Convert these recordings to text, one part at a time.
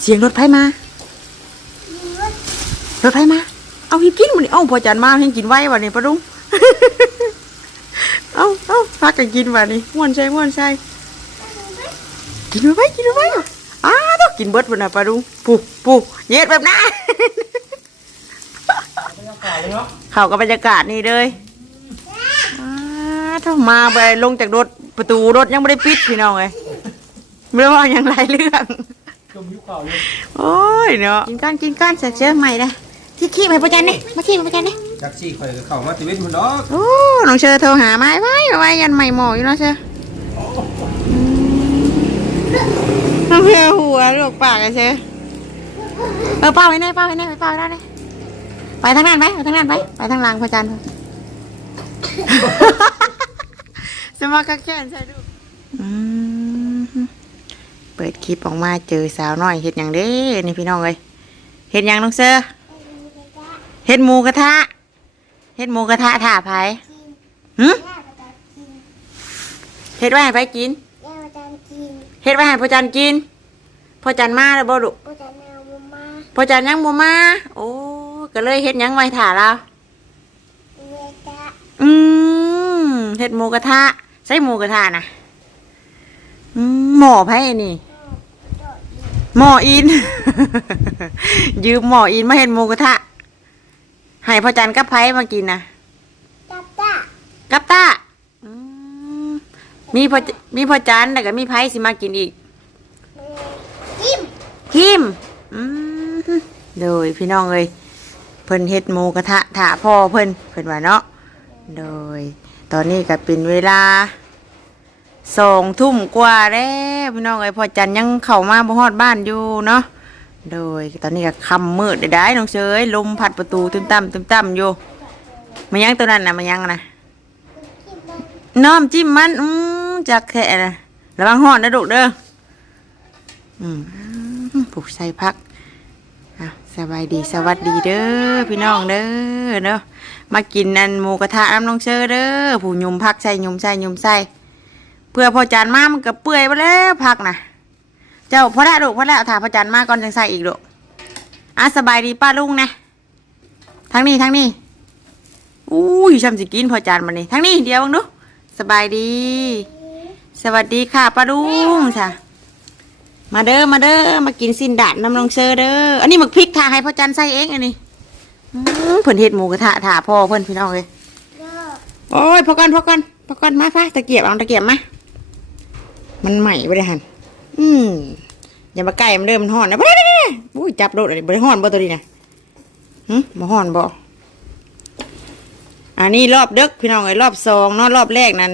เสียงรถไฟมา รถไฟมา เอาหิบกินมันนี่เอ้าพอจันมาให้กินไว้วันนี้ปะลุงเอ้าเอ้าพักกันกินวันนี้ม่วนใช่ม่วนใช่กินไว้กินไว้อ้าต้องกินเบิร์ดวันน่ะปะลุงปูปูเย็ดแบบนั้นเข้ากับบรรยากาศนี่เลยอ้าถ้ามาไปลงจากรถประตูรถยังไม่ได้ปิดพี่น้องเลย ไม่รู้ว่าอย่างไรเรื่อง จมยุคเก่าเลยโอ้ยเนาะกินก้านกินก้านเสร็จเจอใหม่เลยที่ขี้ไปประจันนี่มาขี้ไปประจันนี่จักซี่ข่อยก็เข้ามาชีวิตมันดอกโอ้น้องเชอโทรหาไม้ไว้ไว้ยันใหม่หมออยู่เนาะเชออืมน้องเพื่อหัวลูกปากอะเชอเออเป้าไว้แน่เป้าไว้แน่ไปเป้าไว้ได้เลยไปทางนั้นไปไปทางนั้นไปไปทางหลังประจันสมัครแค่นใช่ลูกอืม เปิดคลิปออกมาเจอสาวน้อยเห็ดอย่างเด้นี่พี่น้องเลยเห็ดอย่างน้องเชอเห็ดหมูกระทะเฮ็ดหมูกระทะถ่าไผหึเฮ็ดไว้ให้ไผกินเฮ็ดไว้ให้พ่อจันกินพ่อจันมาแล้วบ่ลูกพ่อจันยังบ่มาโอ้ก็เลยเฮ็ดยังไว้ถ่าเราอืมเฮ็ดหมูกระทะใส่หมูกระทะนะหม้อไผนี่ หม้ออิน ยืมหม้ออินมาเฮ็ดหมูกระทะให้พ่อจันกับไผมากินน่ะกับตาอืมมีพอมีพอจันแต่ก็มีไพ่สิมากินอีกคิมอืมโดยพี่น้องเลยเพิ่นเฮ็ดหมูกระทะถาพ่อเพิ่นเพิ่นว่าเนาะ โดย ตอนนี้ก็เป็นเวลา สองทุ่มกว่าแล้วพี่น้องเอ้ยพอจันยังเข้ามาบ่ฮอดบ้านอยู่เนาะโดยตอนนี้ก็ค่ำมืดได้น้องเชยลมพัดประตูตึมตั้มตึมตั้มอยู่มันยังตัวนั้นนะมันยังนะน้อมจิ้มมันอืมจักแค่นะระวังหอนนะลูกเด้ออืมปลูกใส่พักอะสบายดีสวัสดีเด้อพี่น้องเด้อเนาะมากินนันหมูกระทะน้ำน้องเชอเด้อผู้ยุมพักใส่ยุมใส่ยุมใส่ พื่อพอจานมามันก็เปื่อยไปแล้วพักนะเจ้าพอแล้วลูกพอแล้วถามพอจานมาก่อนจังใส่อีกลูกอะสบายดีป้าลุงนะทั้งนี้ทั้งนี้อุ้ยช้ำสิกินพอจานมานี่ทั้งนี้เดียวบังดูสบายดี สวัสดีค่ะป้าดุงค่ะมาเด้อมาเด้อมากินสินดาดน้ำลงเชอเด้ออันนี้หมึกพริกทาให้พ่อจันใส่เองอันนี้อืมเพิ่นเฮ็ดหมูกระทะถาพ่อเพิ่นพี่น้องเลยโอ้ยพอกันพอกันพอกันมาฟ้าตะเกียบเอาตะเกียบมา มันใหม่บ่ได้หันอืมอย่ามาใกล้มันเด้อมันห่อนนะบ่ได้ได้ได้อุ้ยจับโดดอะไรบ่ได้ห่อนบ่ตัวนี้นะหึบ่ห่อนบ่อันนี้รอบเด็กพี่น้องเอ้ยรอบสองเนาะรอบแรกนั้น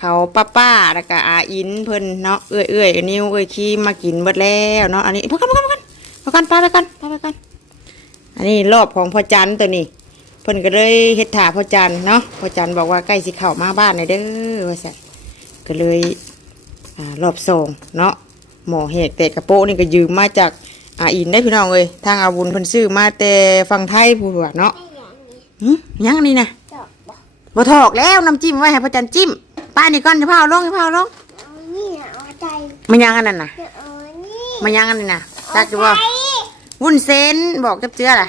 เขาป้าป้าแล้วก็อาอินเพิ่นเนาะเอื้อยเอื้อยนิ้วเอื้อยขี้มากินเบิดแล้วเนาะอันนี้พอกันพอกันพอกันพอกันไปไปกันไปไปกัน อันนี้รอบของพ่อจันตัวนี้เพิ่นก็เลยเฮ็ดถาพ่อจันเนาะพ่อจันบอกว่าใกล้สิเข้ามาบ้านเลยเด้อว่าซั่นก็เลยอ่า รอบสองเนาะหมอเหตุแต่กระโปะนี่ก็ยืมมาจากอาอินได้พี่น้องเอ้ยทางอาบุญเพิ่นซื้อมาแต่ฝั่งไทยผู้ว่าเนาะหึยังอันนี่นะบ่ถอกแล้วน้ำจิ้มไว้ให้พ่อจันจิ้มป้านี่ก่อนจะพาเอาลงจะพาเอาลงมันยังอันนั้นน่ะมันยังอันนั้นน่ะจักอยู่บ่วุ้นเส้นบอกกับเจือล่ะ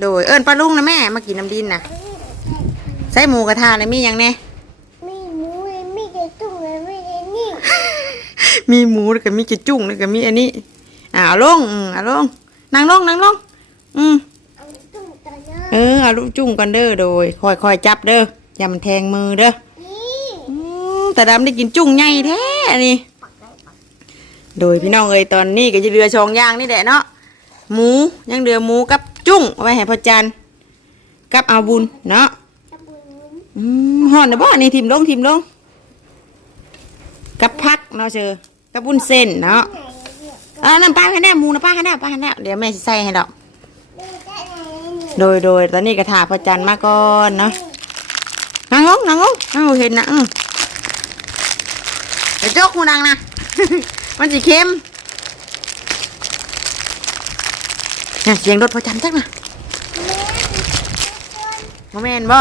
โดยเอิ้นป้าลุงนะแม่มากินน้ำดินน่ะใส่หมูกระทะเลยมีหยังแน่ มีหมูเลยมีไก่ตุ้งเลยมีไก่นิ่ง มีหมูแล้วก็มีจะจุ้งแล้วก็มีอันนี้ อ่าลงอืมเอาลงนั่งลงนั่งลงอืมเอาตุ้งตัวเนาะเออเอาลูกจุ้งกันเด้อโดยค่อยจับเด้ออย่ามันแทงมือเด้ออืมแต่ดำได้กินจุ้งใหญ่แท้นี่โดยพี่น้องเอ้ยตอนนี้ก็จะเรือชองย่างนี่แหละเนาะหมูยังเรือหมูกับจุ้งเอาไว้ให้พ่อจันกับเอาบุญเนาะอืมห่อนนะบ่นี่ทิมลงทิมลงกับพักเนาะเชอ กับบุญเส้นเนาะเนี่ยอ่านั่นป้าให้แน่มูนะป้าให้แน่ป้าให้แน่เดี๋ยวแม่สิใส่ให้ดอกดูได้ไหนเนี่ยโดยโดยตอนนี้ก็ถาพ่อจันมาก่อนเนาะนั่งงนั่งงนั่งงเห็นนะอือเดี๋ยวจกหูนังนะ มันสิเค็มเนี่ยเสียงรถพ่อจันจักนะโมเมนบ่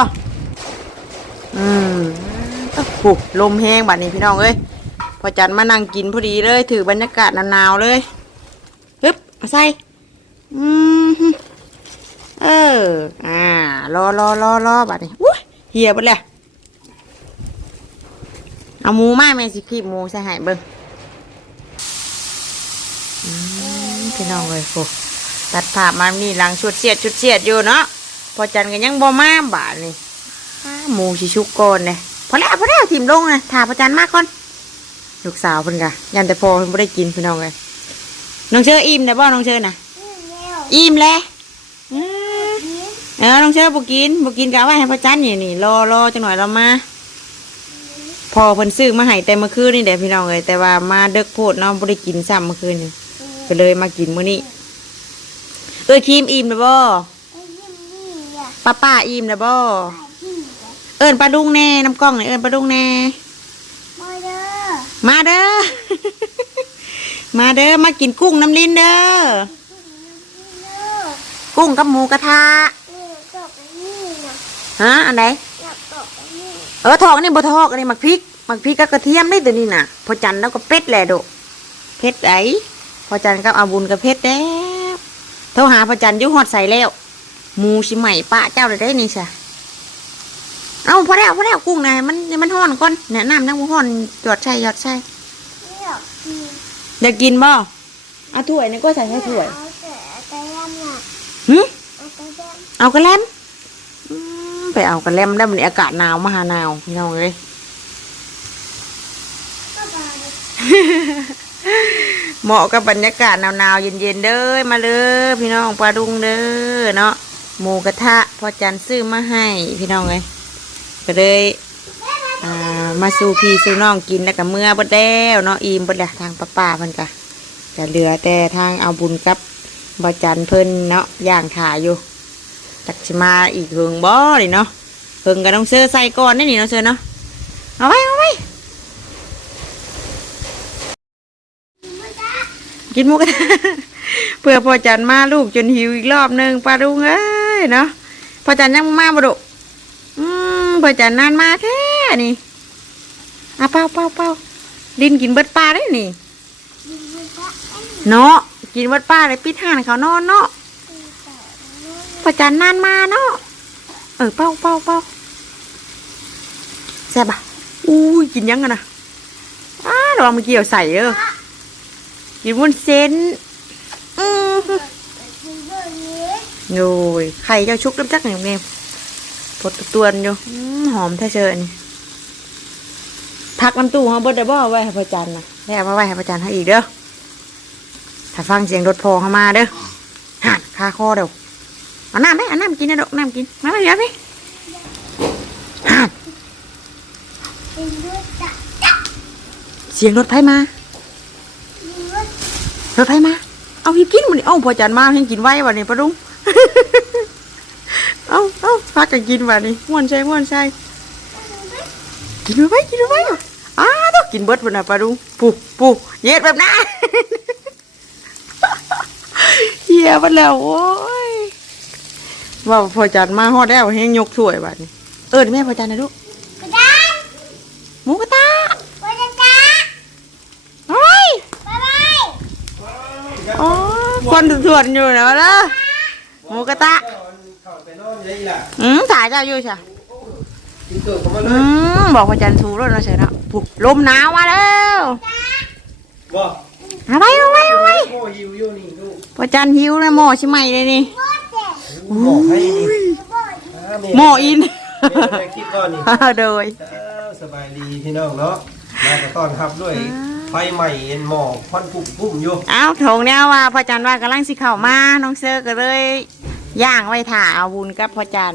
อืมโอ้โหลมแห้งบัดนี้พี่น้องเอ้ย พอจันมานั่งกินพอดีเลย ถือบรรยากาศหนาวๆเลยปึ๊บมาใส่อืมเออ อ่ารอรอรอรอบัดนี้อุ้ยเหี่ยหมดเลยเอาหมูมาแม่สิคีบหมูใส่ให้เบิ่งอืมพี่น้องเลยโอ้ตัดภาพมานี่หลังชุดเสียดชุดเสียดอยู่เนาะพอจันก็ยังบ่มาบานี่อ้หมูชิชุกโกนเลยพอแล้วพอแล้วทิมลงนะถ่าพอจันมากก่อน ลูกสาวเพิ่นกะยันแต่พอเพิ่นบ่ได้กินพี่น้องเลยน้องเชออิ่มได้บ่น้องเชอน่ะนี่แล้วอิ่มแล้วอืมนี่เออน้องเชอบ่กินบ่กินกะเอาไว้ให้พ่อจันนี่นี่รอรอจังหน่อยเรามาพอเพิ่นซื้อมาให้แต่เมื่อคืนนี่แหละพี่น้องเอ้ยแต่ว่ามาเดึกโพดเนาะบ่ได้กินซ้ำเมื่อคืนนี่ก็เลยมากินมื้อนี้เอ้ยครีมอิ่มได้บ่ไอ้ยิ้มนี่อะป้าป้าอิ่มได้บ่ไอ้ยิ้มอะเอิ้นปลาดุงแน่น้ำกล้องนี่เอิ้นปลาดุงแน่มาเด้อ มาเด้อ มาเด้อ มากินกุ้งน้ำลิ้นเด้อ กุ้งกับหมูกระทะนี่ตกนี่นะฮะ อันไหนอยากตกนี่เออทอกนี่บ่ทอกอันนี้หมักพริกหมักพริกกับกระเทียมได้ตัวนี้น่ะ พอจันแล้วก็เป็ดแหละโดเป็ดไอพอจันกับอาบุญกับเพชรแล้วโทรหาพอจันยุฮอดใส่แล้วหมูชิใหม่ป้าเจ้าเลยได้นี่ใช่ เอาพอแล้วพอแล้วกุ้งนายมันมันห่อนก่อนแนะนำนะว่าห่อนหยอดใช่หยอดใช่ไม่อยากกินอยากกินบ่เอาถ้วยนี่ก็ใส่ให้ถ้วยเอาแต่แต่ยำน่ะหึเอาแต่ยำเอากระแลมอืมไปเอากระแลมได้มันอากาศหนาวมหาหนาวพี่น้องเลยก็บายเหมาะกับบรรยากาศหนาวๆเย็นๆเด้อมาเลยพี่น้องปลาดุงเด้อเนาะหมูกระทะพอจันซื้อมาให้พี่น้องเลย ก็เลยมาสู่พี่สู่น้องกินแล้วก็เมื่อบดแล้วเนาะอิ่มบดแล้วทางป้าป้าๆเพิ่นกะจะเหลือแต่ทางเอาบุญกับบาจันเพิ่นเนาะย่างขาอยู่จักสิมาอีกเฮิงบ่นี่เนาะเฮิงก็ต้องเสื้อใส่ก่อนได้นี่เนาะเสื้อเนาะเอาไว้เอาไว้กินมูกเพื่อพอจันมาลูกจนหิวอีกรอบหนึ่งปลาดุงเอ้ยเนาะพอจันยังมาบ่ดุ พอจันนานมาแท้นี่อะเป้าเป้าเป้าดินกินเบิดปลาได้นี่กินมันก็อันเนาะกินเบิดปลาเลยปิดห่านเขานอนเนาะนี้แต่นู้นพอจันนานมาเนาะเออเป้าเป้าเป้าแซ่บอะอุ้ยกินยังกันนะอ้าระวังมันเกี่ยวใส่เด้อกินวุ้นเส้นอือกินแบบนี้โอ้ยไข่เจ้าชุกน้ำจักหนึ่งเมม ปดตวนอยู่หอมแท้เชิญพักน้ำตู้เขาเบิดได้บ่ไว้ให้พระจันทร์นะได้เอามาไว้ให้พระจันทร์ให้อีกเด้อถ้าฟังเสียงรถพอเข้ามาเด้อหันคาคอเด้อเอาน้ำไหมเอาน้ำกินนะดอกน้ำกินมาไปเดี๋ยวพี่หันกินด้วยจ้ะจ้ะเสียงรถไฟมารถไฟมา เอาหิบกินมันนี่เอ้าพอจันทร์มาเห็นกินไว้วันนี้ปะดุง เอาเอาพักกันกินวันนี้ม่วนใจม่วนใจกินไปกินไปอ้าต้องกินเบิดบนน่ะปลาดุงปูปูเย็ดแบบนั้นเฮียมันแล้วโอ้ยว่าพอจันมาฮอดแล้วแห้งยกถ้วยบัดนี้เอิญแม่พอจันนะลูกกระดานหมูกระทะไปจ้ะจ้ะเฮ้ยบ๊ายบายอ๋อคนส่วนอยู่นะวะล่ะหมูกระทะเข้าไปน อืมถ่ายเจ้าอยู่ใช่อืมบอกพอจันสูรถเนาะใช่เนาะปุ๊บลมหนาวมาแล้วบ่เอาไว้เอาไว้เอาไว้โอ้หิวอยู่นี่ลูกพอจันหิวนะหม้อใช่ไหมเลยนี่พ่ออกให้นี่พ่อาแหม้ออินคิดก่อนนี่โดยสบายดีพี่น้องเนาะมาต้อนรับด้วยไฟใหม่เอ็นหมอกควันปุ่มปุ่มอยู่เอาวถงเนี่ยว่าพ่อจันว่ากำลังสิเข้ามาน้องเซอร์ก็เลย ย่างไว้ถ่าเอาบุญกับพ่อจัน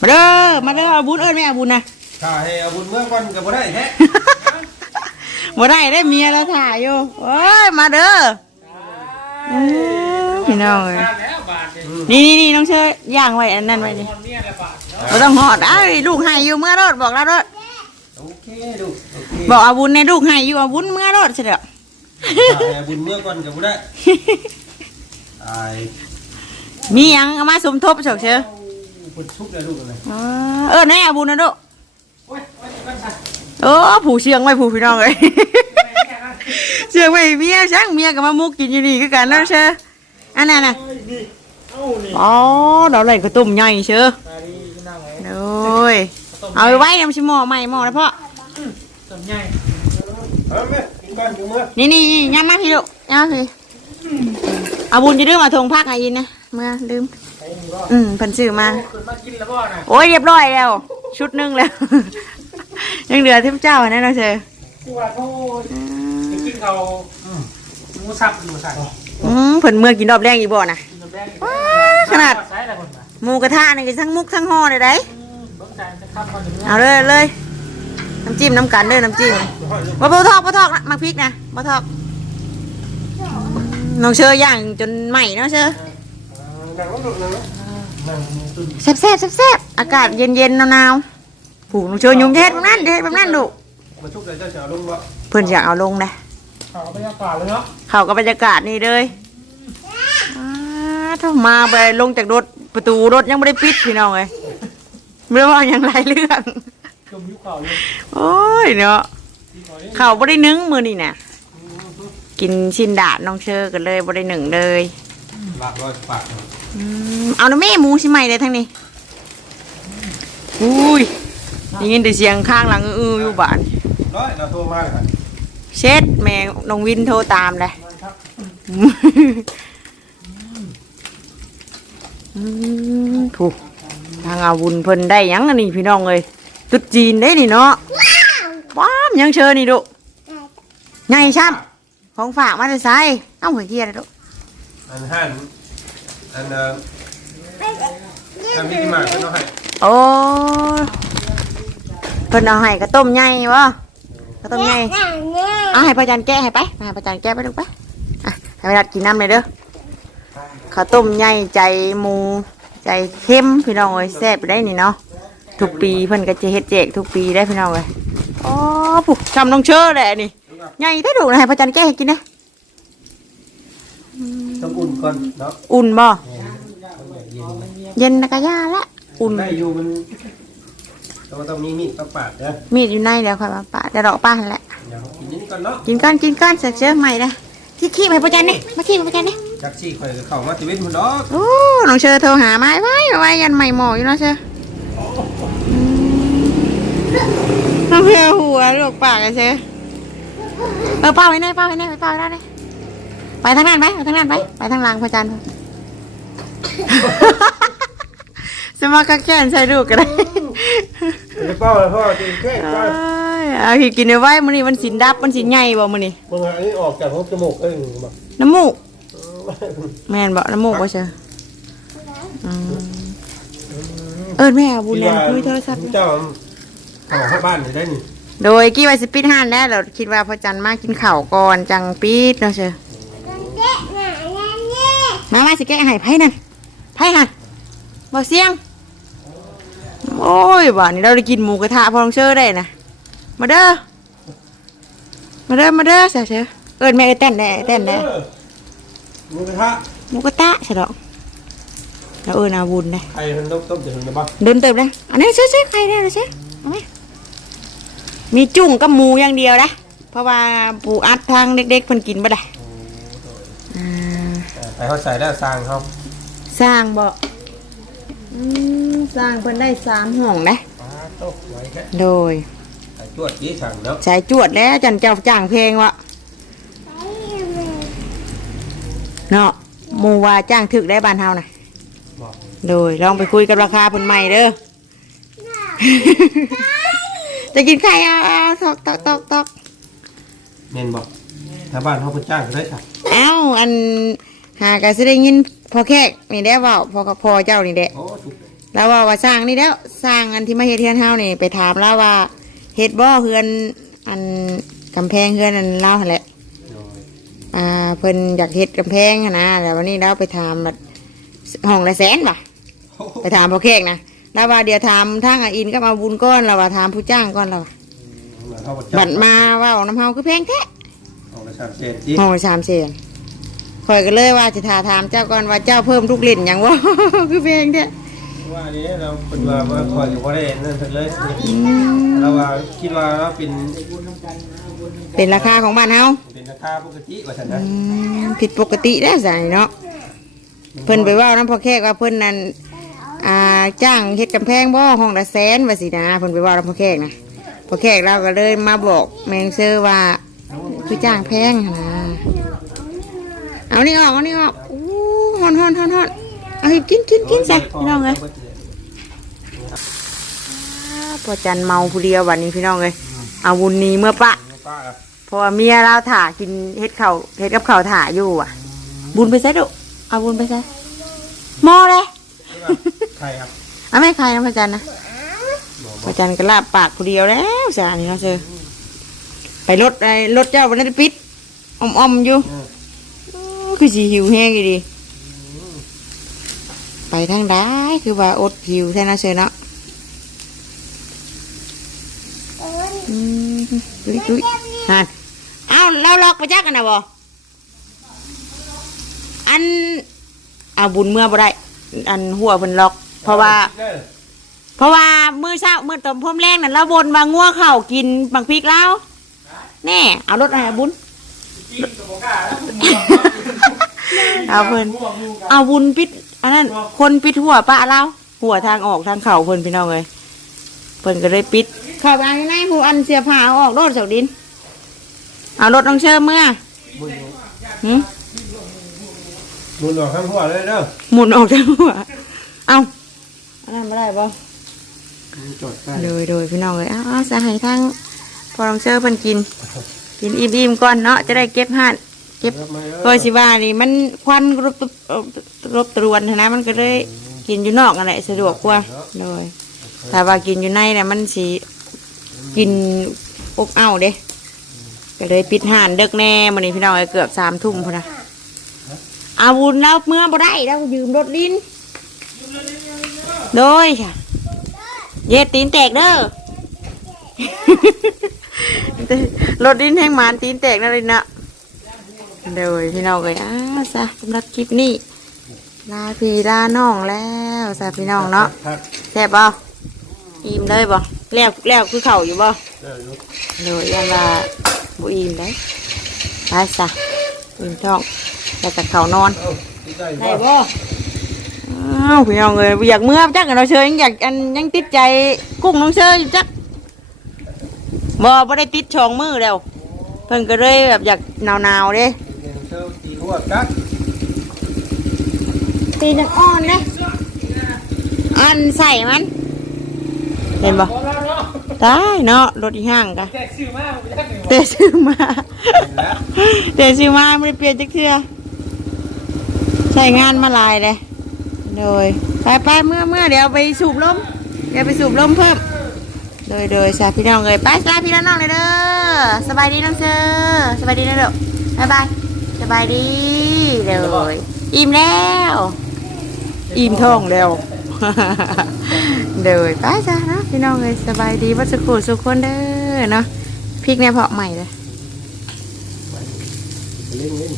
มาเด้อมาเด้อเอาบุญเอิญไม่เอาบุญนะถ้าให้เอาบุญเมื่อก่อนก็บ่ได้แท้บ่ได้ได้เมียแล้วถ่ายอยู่โอ้ยมาเด้ออืมพี่น้องเอ้ยนี่นี่นี่น้องเชอร์ย่างไว้อันนั้นไว้ดิบ่ต้องหอดอ้ายลูกให้อยู่เมื่อรถบอกแล้วรถโอเคลูกโอเคบอกเอาบุญในลูกให้อยู่เอาบุญเมื่อรถเสร็จแล้วถ้าให้เอาบุญเมื่อก่อนก็บ่ได้ตาย มีหยังเอามาสมทบเฉกเชอพุ่นชุกเลยลูกเลยอ๋อเออแน่เอาบุญนะลูกโอ้ยโอ้ยมันซะโอ้ผู้เชียงไว้ผู้พี่น้องเลยเชียงไว้เมียช่างเมียกับมามุกกินอยู่นี่คือกันแล้วเชออันนั้นน่ะเอ้านี่อ๋อเราเลยก็ตุ่มใหญ่เชอมาดีพี่น้องเอ้ยโอ้ยเอาไปไว้นำชิหมอใหม่หมอแล้วพ่อต้มใหญ่เอาแม่กินก่อนกินมื้อนี่นี่ย้ำมาพี่ลูกย้ำมาพี่เอาบุญจะดื้อมาทงพักไงยินนะ เมื่อลืมใช้นี่บ่อืมเพิ่นซื้อมาขึ้นมากินแล้วบ่น่ะโอ้ยเรียบร้อยแล้ว ชุดหนึงแล้ว ยังเหลือเทพเจ้าอันนั้นเนาะเชอกูว่าโทษไปกินเขาอืมหมูสับอยู่สั่งอืมเพิ่นเมื่อกินรอบแรกอีกบ่น่ะกินน้ำแดงว้าขนาด ใช้อะไรคนน่ะหมูกระทะนี่ก็ทั้งมุกทั้งห่อเลยได้ อืมเบิ่งใจจะข้ามมาถึงเอาเลยเลยน้ำจิ้มน้ำกันเด้อน้ำจิ้มบ่บ่ทอกบ่ทอกนะมักพริกนะบ่ทอกน้องเชอย่างจนใหม่เนาะเชอ นั่งรถนั่งรถนั่งตุ้นแซ่บแซ่บแซ่บแซ่บอากาศเย็นเย็นๆหนาวๆผูกน้องเชอยุ่งจะเฮ็ดแบบนั้นเฮ็ดแบบนั้นลูกมาชุกเลยเจ้าจะเอาลงบ่เพิ่นอยากเอาลงนะเอาบรรยากาศเลยเนาะเข้ากับบรรยากาศนี่เลยอ้าถ้ามาไปลงจากรถประตูรถยังไม่ได้ปิดพี่น้องเลยไม่รู้ว่าอย่างไรเรื่อง จมยุคเก่าอยู่โอ้ยเนาะที่ก่อนนี้เขาไม่ได้นึ่งมือนี่นะกินชินดาดน้องเชอกันเลยไม่ได้หนึ่งเลยลากร้อยปากอื มเอาน้ำแม่หมูใช่ไหมเลยทั้งนี้อุ้ยได้ยินแต่เสียงข้างหลังอื้อๆอยู่บ้านร้อยเราโทรมาเลยครับเช็ดแม่น้องวินโทรตามเลยมาครับอืมถูกทางอาวุธเพิ่นได้หยังอันนี้พี่น้องเลยตุ๊ดจีนได้นี่เนาะว้ามยังเชิญนี่ดุไงช่ำของฝากมาจะใส่เอ้าหัวเกียร์เลยดุอันห้าน อันเอ่ออันมินิมาร์ทเนาะให้โอ้เพิ่นเอาให้กระต้มใหญ่วะกระต้มใหญ่น่ะเนี่ยเอาให้ประจันแก้ให้ไปให้ประจันแก้ไปลูกไปอะให้ไปรัดกินน้ำเลยเด้อข้าวต้มใหญ่ใจหมู ใจเข้มพี่น้องเอ้ยแซ่บได้นี่เนาะทุกปีเพิ่นก็จะเฮ็ดแจกทุกปีได้พี่น้องเอ้ยอ๋อปุ๊ทำน้องเชื่อแหละนี่ใหญ่ได้ดูนะให้ประจันแก้ให้กินนะ ต้องอุ่นก่อนเนาะอุ่นบ่เย็นเย็นนะกะยาละอุ่น ได้อยู่มันแต่ว่าต้องมีมีดต้องปาดนะมีดอยู่ในเดี๋ยวค่อยมาปะเดี๋ยวเราป้าหั่นแหละเดี๋ยวกินนิดก่อนเนาะกินก้อนกินก้อนเสร็จเชื่อใหม่เลยที่ขี้ไปประจันนี่มาขี้ไปประจันนี่จักซี่ข่อยก็เข้ามาชีวิตมันดอกโอ้น้องเชอโทรหาไม้ไว้ไว้ยันใหม่หมออยู่เนาะเชอน้องเพื่อหัวลูกปากอะเชอเออเป้าไว้แน่เป้าไว้แน่ไปเป้าไว้ได้เลย ไปทางนั้นไปไปทางนั้นไปไปทางหลังพระจันทร์ สมากระแก่นใส่ลูกก็ได้ไปเป้าเลยพ่อจริงแค่เอ้ป้ายเอาขี้กินเอาไว้มื้อนี้มันสินดับมันสินใหญ่บ่มื้อนี้มึงอันนี้ออกจากห้องจมูกเอ้ยบ่น้ำมูกแม่นบ่น้ำมูกบ่เชออืมเอิ้นแม่เอาบุญแลนคุยโทรศัพท์เจ้าเอาเข้าบ้านนี่ได้นี่โดยกี่ว่าสิปิดห้านแล้วเราคิดว่าพอจันมากินข้าวก่อนจังปิดเนาะเชอเด็กน่ะเนี่ยเนี่ย มามาสิแกะให้ไผนั่นไผหั่นบ่เสียง โอ้ยบ่านี่เราได้กินหมูกระทะพอลองเชอได้นะมาเด้อมาเด้อมาเด้อเสียเชอเอิ้นแม่เอิ้นเต้นได้เต้นได้หมูกระทะหมูกระทะใช่ดอกแล้วเอิ้นอาวุธได้ใครมันต้มต้มจะถึงได้บ่เดินเติบเลยอันนี้ซื้อซื้อใครได้เลยซื้อเอาไหมมีจุ่งกับหมูอย่างเดียวนะเพราะว่าปูอัดทางเด็กๆเพิ่นกินบ่ได้อ่าไปเขาใส่แล้วสร้างเขาสร้างบ่อืมสร้างเพิ่นได้สามห้องนะปลาตกไว้แค่โดยใส่จวดยี่สั่งเนาะสายจวดแล้วจันเจ้าจ้างเพลงวะไปเลยเนาะหมูว่าจ้างถึกได้บ้านเฮานะบอกโดยลองไปคุยกับราคาเพิ่นใหม่เด้อ จะกินไข่เอาเอาตอกตอกตอกตอกเมนบอกถ้าบ้านเขาเป็นจ้างก็ได้ค่ะเอ้าอัน หากะสิได้ยินพอแขกนี่ได้เว้าพอกับพอเจ้านี่แหละ โอ้ถูกแล้วว่าว่าสร้างนี่แล้วสร้างอันที่มาเฮ็ดเฮือนเฮานี่ไปถามแล้วว่าเฮ็ดบ่เฮือนอันกำแพงเฮือนอันเล่าหั่นแหละโดยอ่าเพิ่นอยากเฮ็ดกำแพงหั้นนะแล้ววันนี้เราไปถามบัดห้องละแสนป่ะโอ้โหไปถามพอแขกนะแล้วว่าเดี๋ยวถามทางอาอินก็มาบุญก้อนเราว่าถามผู้จ้างก่อนเราว่าเขาเป็นจ้างบัดมาเว่าน้ำเฮาคือแพงแท้เอาไปสามเศษจีห้องละสามแสน คอยก็เลยว่าจะถาถามเจ้าก่อนว่าเจ้าเพิ่มทุกเล่นอย่างว่าคือแพงแท้โอ้ว่านี้เราเป็นว่าว่าคอยอยู่บ่ได้นั่นเพิ่นเลยอืมเราว่าคิดว่าเราเป็นเป็นราคาของบ้านเฮาเป็นราคาปกติว่าซั่นอืนะมผิดปกติแล้วสิเนาะเพิ่นไปเว่านํพ่อแขกว่าเพิ่นนั่นอ่าจ้างเฮ็ดกำแพงบ่ห้องละแสนว่าสินะเพิ่นไปเว่านํพ่อแขกนะพ่อแขกเราก็เลยมาบอกแมงเซอร์ว่าคือจ้างแพงหั่นนะเอา นี่ออกเอานี่ออกอู้ฮอนฮอนฮอนฮอนเอาให้กินกินกินซะพี่น้องเอ้ยพอจันเมาผู้เดียววันนี้พี่น้องเอ้ยเอาวุนนี้เมื่อปะป้าอะเพราะว่าเมียเราถ่ากินเฮ็ดข้าวเฮ็ดกับข้าวถ่าอยู่อะ บุญไปใส่ดุเอาบุญไปใส่หม้อเลยใครครับเอาไม่ใครนะพระจันทร์นะพระจันทร์ก็ลาบปากผู้เดียวแล้วสานี่เนาะเชอไปรถไอ้รถเจ้าวันนี้ปิดอ่อมๆอยู่อู้ คือสีหิวแห้งดีไปทางใดคือว่าอดหิวแท้นะเชอเนาะโอ้ยอืมดุยดุยฮะเอาเราล็อกไปจักกันนะบ่อันเอาบุญเมื่อบ่ได้ อันหัวเพิ่นล็อก เพราะว่า เพราะว่ามื้อเช้ามื้อตอนพรมแรงนั่นเราบนว่างัวเข้ากินบังพริกแล้วแน่เอารถอะไรบุญ เอาเพิ่นเอาบุญปิดอันนั้นคนปิดหัวปะเราหัวทางออกทางเข่าเพิ่นพี่น้องเลยเพิ่นก็เลยปิดเข้าไปในผู้อันเสียผ้าเอาออกรถเสาดิน เอารถน้องเชิญเมื่อบุญหึบุญออกข้างหัวเลยเด้อหมุนออกทางหัวเอาอันนั้นไม่ได้ป่จดได้โดยโดยพี่น้องเลยอ้าวสหายทางพอลองเชิญเพิ่นกิน กินอิ่มๆก่อนเนาะจะได้เก็บห่าน เก็บก็สิว่านี่มันควันรบรบตรวนนะมันก็เลยกินอยู่นอกนั่นแหละสะดวกกว่าโดยถ้าว่ากินอยู่ในเนี่ยมันสิกินอกเอาเด้ก็เลยปิดห่านเด็กแน่มันนี้พี่น้องเกือบสามทุ่มพอนะอาวุธแล้วเมื่อบ่ได้แล้วยืมรถลิ้นโดยค่ะเย็ดตีนแตกเด้อรถลิ้นแห้งมานตีนแตกนั่นเลยนะ เดี๋ยวพี่น้องเลยอ้าวซะสำหรับคลิปนี้ลาพี่ลาน้องแล้วซะพี่น้องเนาะแซ่บบ่อิ่มเลยบ่แล้วแล้วคือเข่าอยู่บ่เออลูกเดี๋ยวยังว่าบ่อิ่มได้ไปซะอิ่มท้องแล้วก็เข่านอนได้บ่อ้าวพี่น้องเลยอยากเมื่อจักกันเราเชยยังอยากอันยังติดใจกุ้งน้องเชยอยู่จักบ่บ่ได้ติดช่องมือแล้วเพิ่นก็เลยแบบอยากหนาวๆเด้ เดี๋ยวเธอตีหัวกักตีนังอ่อนเลยอันใส่มัน เห็นบ่บ่แล้วเนาะตายเนาะรถอีห้างกะแจกชื่อมาบ่จักเลยเตะซื้อมาแล้วเตะซื้อมาไม่ได้เปลี่ยนจักเทื่อใช้งานมาหลายเลยโดยไปไปเมื่อเมื่อเดี๋ยวไปสูบลมเดี๋ยวไปสูบลมเพิ่มโดยโดยสาพี่น้องเลยไปลาพี่น้องเลยเด้อสบายดีน้องเชอสบายดีนะเด้อบายบายส บายดีเลยอิ่มแล้ว อิ่มท้องแล้วเดยไปจ้านะพี่น้องเลยสบายดีวัดสุขุสุขคนเด้อเนาะพริกเนี่ยเพาะใหม่เลยเล่นเล่น